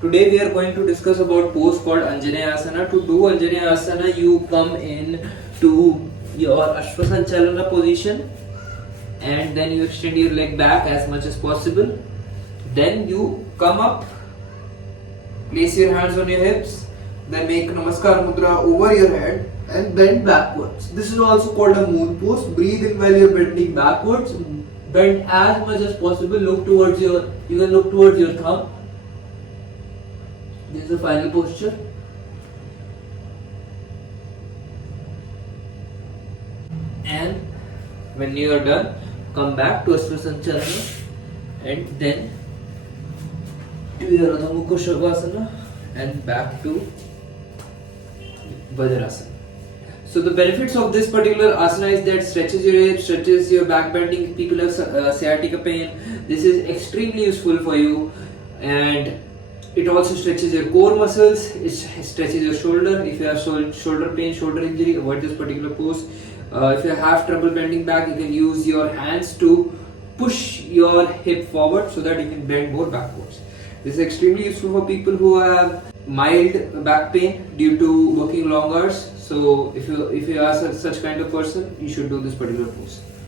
Today we are going to discuss about pose called Anjaneya asana. To do Anjaneya asana, you come in to your Ashwasanchalana position and then you extend your leg back as much as possible. Then you come up, place your hands on your hips, then make Namaskar Mudra over your head and bend backwards. This is also called a moon pose. Breathe in while you're bending backwards. Bend as much as possible. You can look towards your thumb. This is the final posture. And when you are done, come back to Aswasanchalana and then to your Adho Mukha Shavasana and back to Vajrasana. So the benefits of this particular asana is that stretches your hips, stretches your back bending. People have sciatica pain. This is extremely useful for you, and it also stretches your core muscles. It stretches your shoulder. If you have shoulder pain, shoulder injury, avoid this particular pose. If you have trouble bending back, you can use your hands to push your hip forward so that you can bend more backwards. This is extremely useful for people who have mild back pain due to working long hours. So if you are such kind of person, you should do this particular pose.